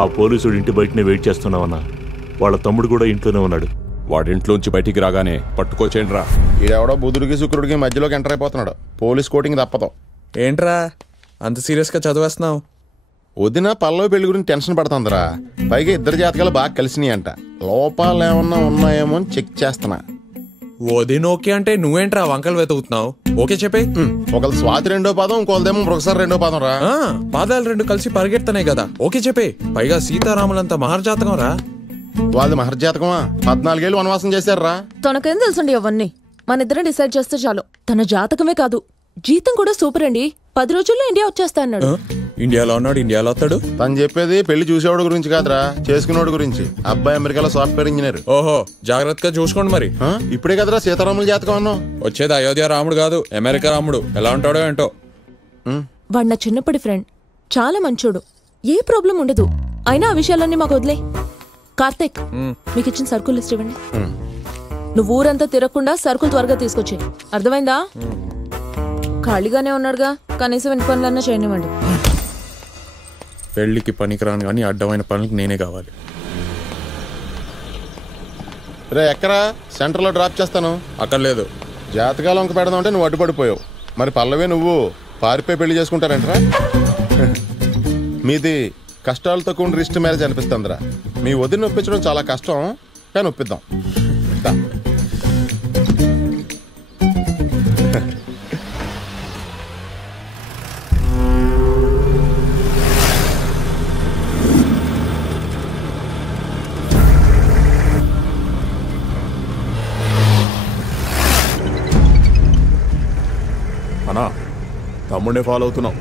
ఆ పోలీసుడు ఇంటి బయటనే వెయిట్ చేస్తున్నావన్నా. వాళ్ళ తమ్ముడు కూడా ఇంట్లోనే ఉన్నాడు. వాడింట్లోంచి బయటికి రాగానే పట్టుకోచేయండిరా. ఈడెవడో బుధుడికి శుక్రుడికి మధ్యలోకి ఎంటర్ అయిపోతున్నాడు. పోలీస్ కోటింగ్ తప్పదు. ఏంట్రా అంత సీరియస్గా చదివేస్తున్నావు? వదిన పల్లవి పెళ్లి గురించి టెన్షన్ పడుతుందిరా. పైగా ఇద్దరు జాతకాలు బాగా కలిసినాయి అంట. లోపాలు ఏమన్నా ఉన్నాయేమో అని చెక్ చేస్తున్నా. వదిన ఓకే అంటే నువ్వేంట్రా వంకలు వెతుకుతున్నావు? ఓకే చెప్పే. ఒకళ్ళ స్వాతి రెండో పాదం, ఇంకోదేమో మృగసారి రెండో పాదం రా. పాదాలు రెండు కలిసి పరిగెడుతున్నాయి కదా. ఓకే చెప్పే. పైగా సీతారాములంతా మహర్జాతకం రా. వాళ్ళది మహర్జాతకమా? 14 ఏళ్ళు వనవాసం చేశారా. తనకేం తెలుసండి అవన్నీ. మన ఇద్దరం డిసైడ్ చేస్తే చాలు. తన జాతకమే కాదు, జీతం కూడా సూపర్ అండి. 10 రోజుల్లో ఇండియా వచ్చేస్తా అన్నాడు. ఇండియాలో ఉన్నాడు, ఇండియాలో వస్తాడు. తను చెప్పేది పెళ్లి చూసేవాడు గురించి కాదురా, చేసుకునేవాడు గురించి. అబ్బాయి అమెరికాలో సాఫ్ట్వేర్ ఇంజనీర్. ఓహో, జాగ్రత్తగా చూసుకోండి మరి. ఇప్పుడే కదరా సీతారాముల జాతకం అన్నావు. వచ్చేది అయోధ్య రాముడు కాదు, అమెరికా రాముడు. ఎలా ఉంటాడో ఏంటో. వాడు నా చిన్నప్పటి ఫ్రెండ్, చాలా మంచోడు, ఏ ప్రాబ్లం ఉండదు. అయినా ఆ విషయాలన్నీ మాకు వదిలే. కార్తీక్, మీకు ఇచ్చిన సరుకులు లిస్ట్ ఇవ్వండి. నువ్వు ఊరంతా తిరగకుండా సరుకులు త్వరగా తీసుకొచ్చి. అర్థమైందా? ఖాళీగానే ఉన్నాడుగా, కనీసం ఇంటి పనులన్నా చేయనివ్వండి. పెళ్లికి పనికిరాను కానీ అడ్డమైన పనులకి నేనే కావాలి. రే ఎక్కరా? సెంటర్లో డ్రాప్ చేస్తాను. అక్కర్లేదు. జాతకాలు వంక పెడదాం అంటే నువ్వు అడ్డుపడిపోయావు. మరి పల్లవే నువ్వు పారిపోయి పెళ్లి చేసుకుంటారంటరా? మీది కష్టాలతో కూడిన రిజిస్టర్ మ్యారేజ్ అనిపిస్తుందిరా. మీ వదిన ఒప్పించడం చాలా కష్టం, కానీ ఒప్పిద్దాం. అన్నా, తమ్ముడిని ఫాలో అవుతున్నాం.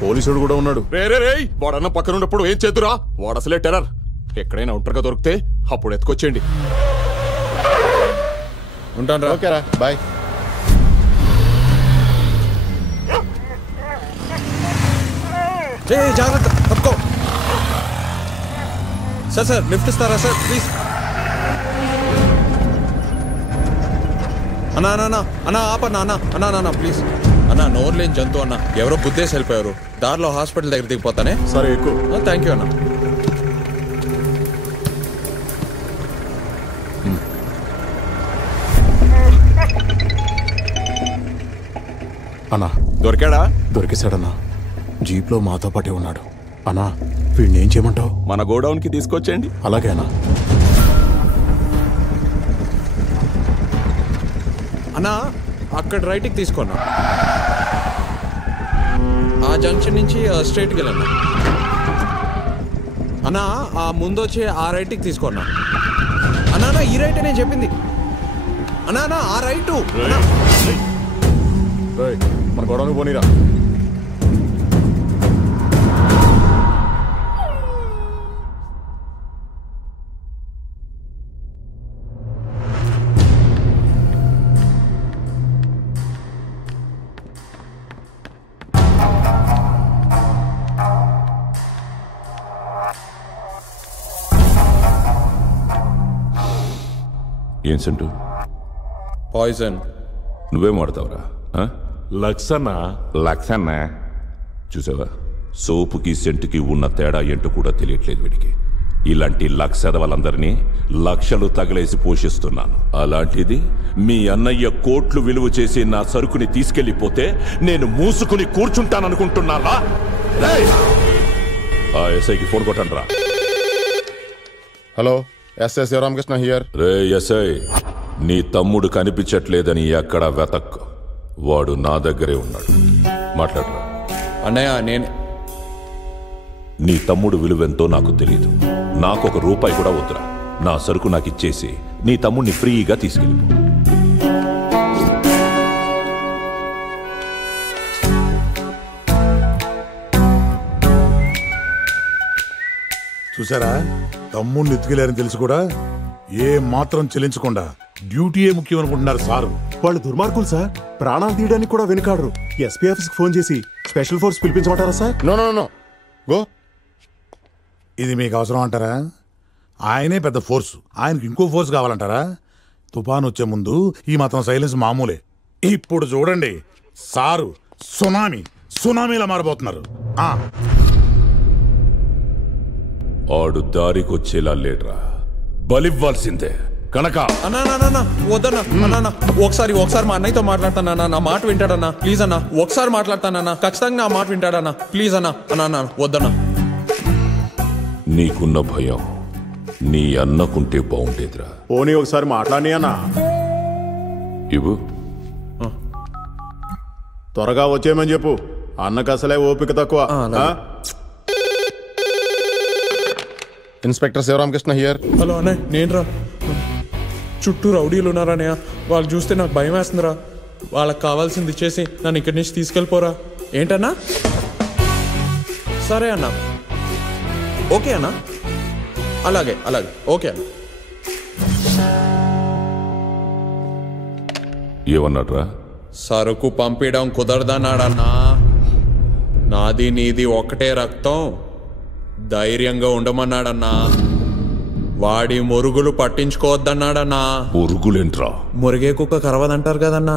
పోలీసుడు కూడా ఉన్నాడు. వాడన్న పక్కన ఉన్నప్పుడు ఏం చేద్దురా? వాడు అసలే టెర్రర్. ఎక్కడైనా ఒంటరిగా దొరికితే అప్పుడు ఎత్తుకొచ్చేయండి. ఉంటాను రా. ఓకేరా, బాయ్. జాగ్రత్త, తప్పుకో. సార్ లిఫ్ట్ ఇస్తారా సార్, ప్లీజ్. అన్నా అన్నా అన్నా ఆపన్నా అన్నా అన్నా అన్నా ప్లీజ్ అన్నా. నోరు లేని జంతువు అన్న, ఎవరో గుద్దేసి వెళ్ళిపోయారు. దారిలో హాస్పిటల్ దగ్గర దిగిపోతానే. సరే ఎక్కువ. థ్యాంక్ యూ అన్న. అన్నా దొరికాడా? దొరికేశాడన్నా. జీప్లో మాతో పాటే ఉన్నాడు. అన్నా, వీడిని ఏం చేయమంటావు? మన గోడౌన్కి తీసుకొచ్చేయండి. అలాగే అన్నా. అన్నా అక్కడ రైట్కి తీసుకున్నా. ఆ జంక్షన్ నుంచి స్ట్రైట్కి వెళ్ళన్నా. అన్నా ఆ ముందు వచ్చి ఆ రైట్కి తీసుకున్నా. అన్నా ఈ రైట్ నేను చెప్పింది. అన్నా ఆ రైటు. మన గొడవను పోనీరా. ఏం సెంటు? పాయిజన్. నువ్వేం వాడతావురా? లక్సన్నా. లక్సన్నా? చూసావా, సోపుకి సెంటుకి ఉన్న తేడా ఏంటో కూడా తెలియట్లేదు వీడికి. ఇలాంటి లక్షద వాళ్ళందరినీ లక్షలు తగలేసి పోషిస్తున్నాను. అలాంటిది మీ అన్నయ్య కోట్లు విలువ చేసి నా సరుకుని తీసుకెళ్లిపోతే నేను మూసుకుని కూర్చుంటాననుకుంటున్నావా? ఆ ఎస్ఐకి ఫోన్ కొట్టండి రా. Hello, SI Sivaramakrishna here. Ray SI, నీ తమ్ముడు కనిపించట్లేదని ఎక్కడ వెతక్కు. వాడు నా దగ్గరే ఉన్నాడు. మాట్లాడరా. అన్నయ్య నేను. నీ తమ్ముడు విలువెంతో నాకు తెలియదు. నాకు ₹1 కూడా వద్దురా. నా సరుకు నాకు ఇచ్చేసి నీ తమ్ముడిని ఫ్రీగా తీసుకెళ్ళిపో. చూసారా, తమ్ముడిని ఎత్తుకెళ్లారని తెలిసి కూడా ఏ మాత్రం చెల్లించకుండా డ్యూటీయే ముఖ్యం అనుకుంటున్నారు సారు. వాళ్ళు దుర్మార్గులు సార్. ప్రాణాలు తీయడానికి కూడా వెనుకాడరు. ఎస్పీ ఆఫీస్కి ఫోన్ చేసి స్పెషల్ ఫోర్స్ పిలిపించమంటారా sir? No no no go. ఇది మీకు అవసరం అంటారా? ఆయనే పెద్ద ఫోర్సు, ఆయనకి ఇంకో ఫోర్స్ కావాలంటారా? తుఫాను వచ్చే ముందు ఈ మాత్రం సైలెన్స్ మామూలే. ఇప్పుడు చూడండి సారు, సునామీలా మారబోతున్నారు. ఆడు దారికొచ్చేలా లేడ్రా, బలివ్వాల్సిందే కనుక. అన్నా వద్దన్నా అన్నా, ఒకసారి మా అన్నయ్యతో మాట్లాడతానన్నా, నా మాట వింటాడన్నా ప్లీజ్ అన్నా. ఒకసారి మాట్లాడతానన్నా, ఖచ్చితంగా నా మాట వింటాడన్నా ప్లీజ్ అన్నా. అన్నా వద్దన్నా. నీకున్న భయం నీ అన్నకుంటే బాగుండేదిరా. పోనీ ఒకసారి మాట్లాడి అన్నా. ఇవ్వు. త్వరగా వచ్చేయమని చెప్పు, అన్నకు అసలే ఓపిక తక్కువ. Inspector Sivaramakrishna here. హలో అన్నయ్య, నేనురా. చుట్టూ రౌడీలు ఉన్నారన్నయ్య, వాళ్ళు చూస్తే నాకు భయం వేస్తుందిరా. వాళ్ళకి కావాల్సింది ఇచ్చేసి నన్ను ఇక్కడి నుంచి తీసుకెళ్ళిపోరా. ఏంటన్నా? సరే అన్నా, ఓకే అన్నా, అలాగే ఓకే అన్నా. ఏమన్నాడ్రా? సరుకు పంపించడం కుదరదన్నాడన్నా. నాది నీది ఒకటే రక్తం, ధైర్యంగా ఉండమన్నాడన్నా. వాడి మురుగులు పట్టించుకోవద్దన్నాడన్నా. మురుగులేంట్రా? మురిగే కుక్క కరవదంటారు కదన్నా,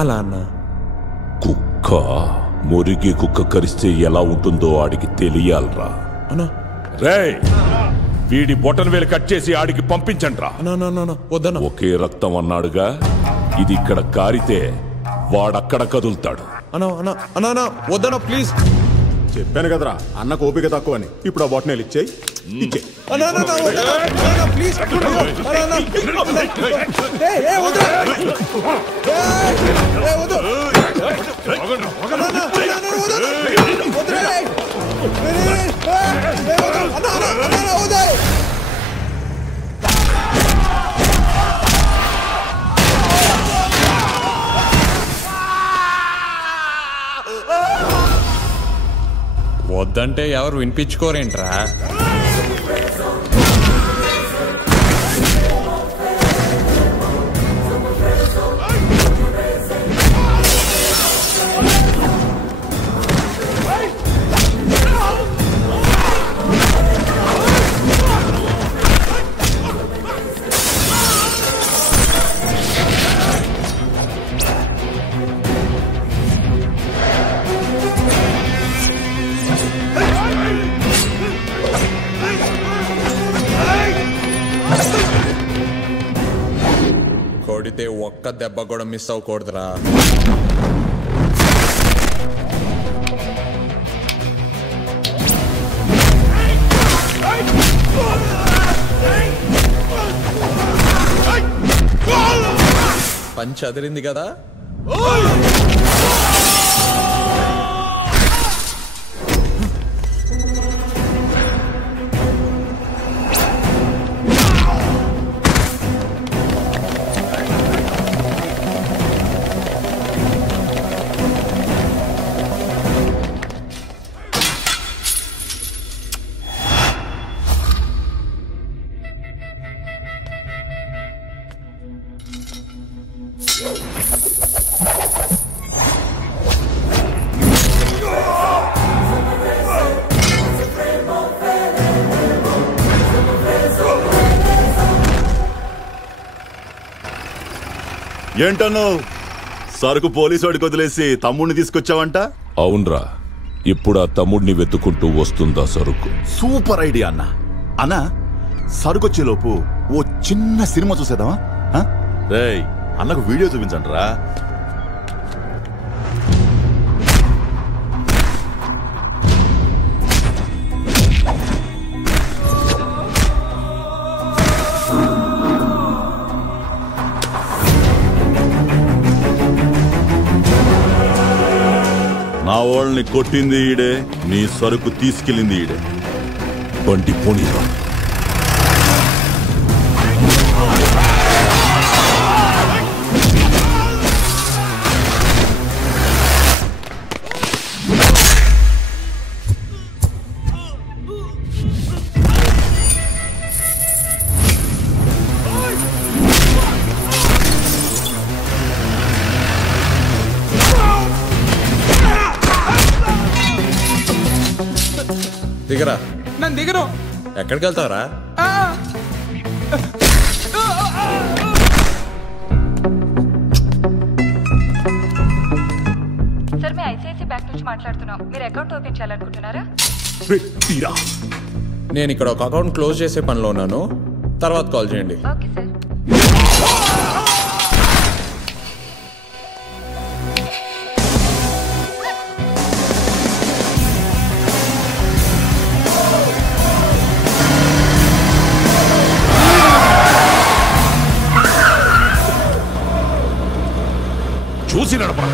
అలా అన్నా. కుక్క మురిగే కుక్క కరిస్తే ఎలా ఉంటుందో ఆడికి తెలియాలరా. అన్నా రేయ్, వీడి బొటన్ వేలు కట్ చేసి ఆడికి పంపించండ్రా. వద్దన్నా. ఒకే రక్తం అన్నాడుగా, ఇది ఇక్కడ కారితే వాడక్కడ కదులుతాడు. అన్నా వద్దన్నా ప్లీజ్. చెప్పాను కదరా అన్నకు ఓపిక తక్కువ అని. ఇప్పుడు ఆ బాటిల్ ఇచ్చేయి. వద్దంటే ఎవరు వినిపించుకోరేంట్రా? కొడితే ఒక్క దెబ్బ కూడా మిస్ అవ్వకూడదురా. పంచ్ అదిరింది కదా. ఏంటను సరుకు పోలీసు వాడికి వదిలేసి తమ్ముడిని తీసుకొచ్చావంట? అవునరా, ఇప్పుడు ఆ తమ్ముడిని వెతుకుంటూ వస్తుందా సరుకు. సూపర్ ఐడియా అన్న. అన్న, సరుకొచ్చేలోపు ఓ చిన్న సినిమా చూసేద్దామా? రేయ్, అన్నకు వీడియో చూపించండి రా. నా వాళ్ళని కొట్టింది ఈడే, నీ సరుకు తీసుకెళ్ళింది ఈడే. బండి పోనీరా. దిగరా. నన్ను దిగను. ఎక్కడికి వెళ్తావరా? సార్, మీ ఐసిఐసి బ్యాంక్ నుంచి మాట్లాడుతున్నాం. మీరు అకౌంట్ ఓపెన్ చేయాలనుకుంటున్నారా? నేను ఇక్కడ ఒక అకౌంట్ క్లోజ్ చేసే పనిలో ఉన్నాను, తర్వాత కాల్ చేయండి. చూసి నడపరా.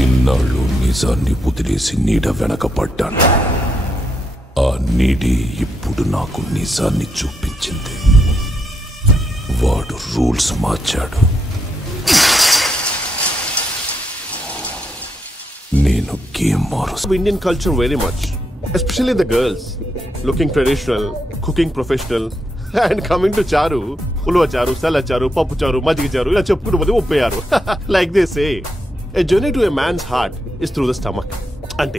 ఇన్నాళ్ళు నిజాన్ని వదిలేసి నీడ వెనకపడ్డాను. ఆ నీడి ఇప్పుడు నాకు నిజాన్ని చూపించింది. వాడు రూల్స్ మార్చాడు. నేను గేమ్ మారుస్తాను. Indian culture very much, especially the girls, looking traditional, cooking professional, and coming to charu, ulva charu, sala charu, pappu charu, majjiga charu, ఇలా చెప్పుకుంటూ పోతే 36. Like they say, a journey to a man's heart is through the stomach.